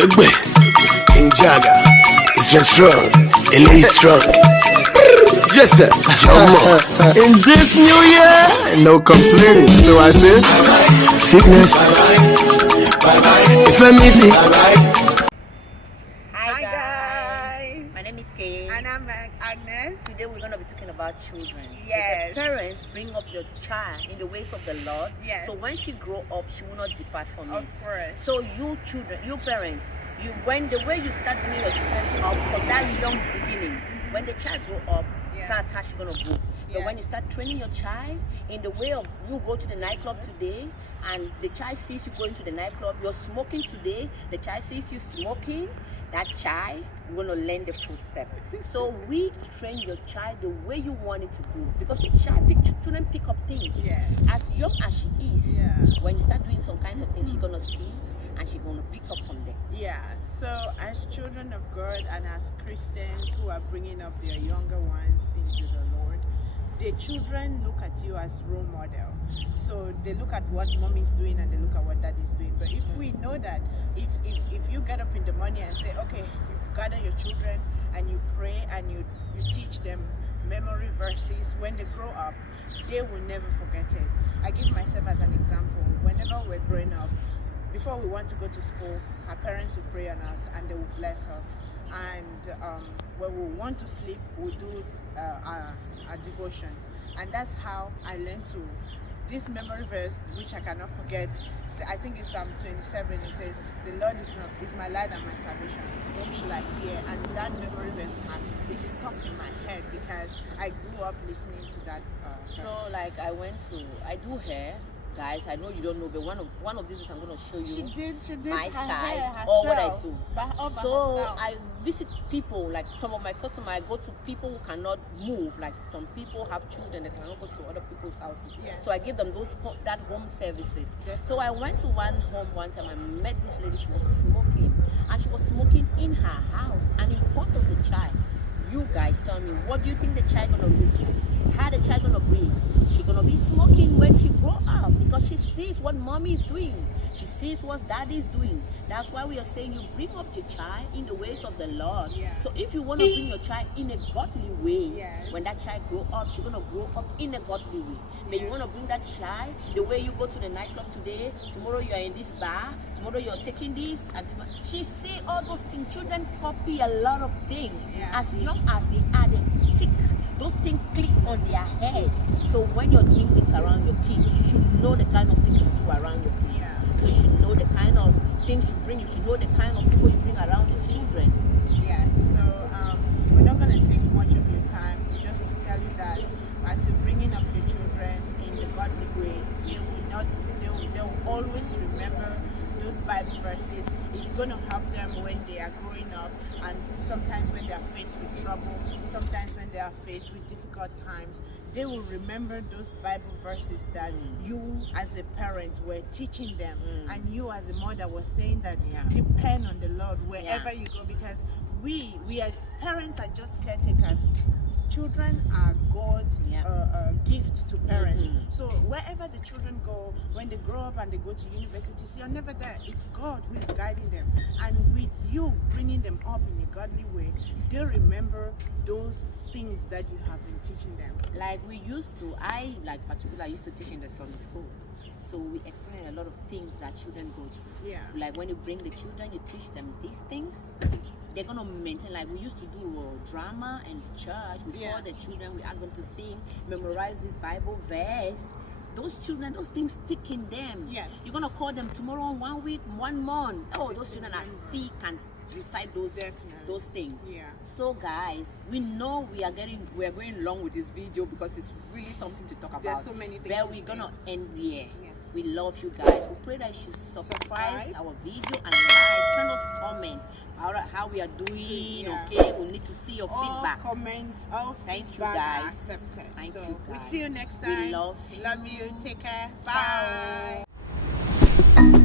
Egbe, King Jaga, Israel strong, LA strong. Yes sir, Jama. In this new year, no complaining. So I say, sickness, infirmity. Hi guys, My name is Kay. and I'm Agnes. Today we're going to be talking about children. Yes. As a parents, bring up your child in the ways of the Lord. Yes. So when she grow up, she will not depart from Of it. course. So you children, you parents, when the way you start bringing your children up from that young beginning, when the child grow up, Yeah. that's how she's gonna go. But when you Yes. start training your child in the way of you go to the nightclub today, and the child sees you going to the nightclub, you're smoking today, the child sees you smoking, that child will gonna learn the footstep. So we train your child the way you want it to go, because the children pick up things. Yes. As young as she is, Yeah. when you start doing some kinds of things, she's gonna see and she's gonna pick up from there. Yeah, so as children of God and as Christians who are bringing up their younger ones into the Lord, the children look at you as role model. So they look at what mom is doing and they look at what dad is doing. But if we know that if you get up in the morning and say, okay, you gather your children and you pray and you teach them memory verses, when they grow up, they will never forget it. I give myself as an example. Whenever we're growing up, before we want to go to school, our parents will pray on us and they will bless us. And when we want to sleep, we'll do our devotion. And that's how I learned to. This memory verse, which I cannot forget, I think it's Psalm 27. It says, "The Lord is my light and my salvation. Whom shall I fear?" And that memory verse is stuck in my head because I grew up listening to that verse. So like I do hair, guys. I know you don't know, but one of these weeks I'm gonna show you She did my her styles, hair all what I herself. do. All by So herself. I visit people, like some of my customers. I go to people who cannot move, like some people have children that cannot go to other people's houses. Yes. So I give them that home services. So I went to one home one time. I met this lady. She was smoking, and she was smoking in her house and in front of the child. You guys tell me, what do you think the child gonna look like? How the child gonna breathe? She gonna be smoking when she grow up because she sees what mommy is doing. She sees what daddy is doing. That's why we are saying you bring up your child in the ways of the Lord. Yeah. So if you want to bring your child in a godly way, Yes. when that child grow up, she's gonna grow up in a godly way. But you want to bring that child the way you go to the nightclub today, tomorrow you are in this bar, tomorrow you are taking this, and she see all those things. Children copy a lot of things. Yeah. As young as they are, they tick. Those things click on their head. So when you're doing things around your kids, you should know the kind of things you do around your kids. Yeah. So you should know the kind of things you bring. You should know the kind of people you bring around these children. Yes, so we're not going to take much of your time, just to tell you that as you're bringing up your children in the godly way, they'll always remember those Bible verses. It's going to help them when they are growing up, and sometimes when they are faced with trouble, sometimes when they are faced with difficult times, they will remember those Bible verses that you as a parent were teaching them, and you as a mother were saying that depend on the Lord wherever you go, because we are parents are just caretakers. Children are God's gift to parents. So wherever the children go, when they grow up and they go to universities, you're never there. It's God who is guiding them. And with you bringing them up in a godly way, they remember those things that you have been teaching them. Like we used to, I used to teach in the Sunday school. So we explain a lot of things that children go through. Yeah. Like when you bring the children, you teach them these things. They're gonna maintain, like we used to do drama in church. We call the children, we are going to sing, memorize this Bible verse. Those children, those things stick in them. Yes. You're gonna call them tomorrow, 1 week, 1 month. Oh, those children are still can recite those things. Yeah. So guys, we know we are going long with this video because it's really something to talk about. There's so many things But to we're say. gonna end here. Yes. We love you guys. We pray that you should subscribe our video and like. Send us comment how we are doing. Yeah. Okay, we need to see your All feedback. comments, all Thank you, feedback are guys. accepted. Thank So you, we'll guys. see you next We time. love Love you. Take care. Bye. Bye.